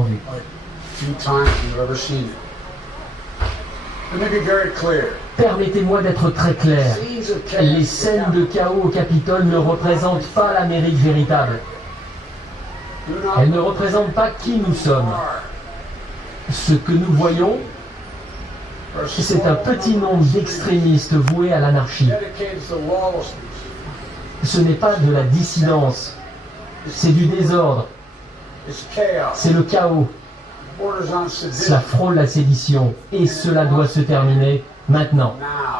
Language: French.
vu. few times you've ever seen it. To make it very clear, Permettez-moi d'être très clair. scenes of chaos Les scènes de chaos au Capitole ne représentent pas l'Amérique véritable. do not Elles ne représentent pas qui nous sommes. are Ce que nous voyons, c'est un petit nombre d'extrémistes voués à l'anarchie. dedicated to lawlessness. Ce n'est pas de la dissidence, c'est du désordre, It's chaos. c'est le chaos. Borders on Cela sedition. frôle la sédition et cela doit se terminer maintenant. Now.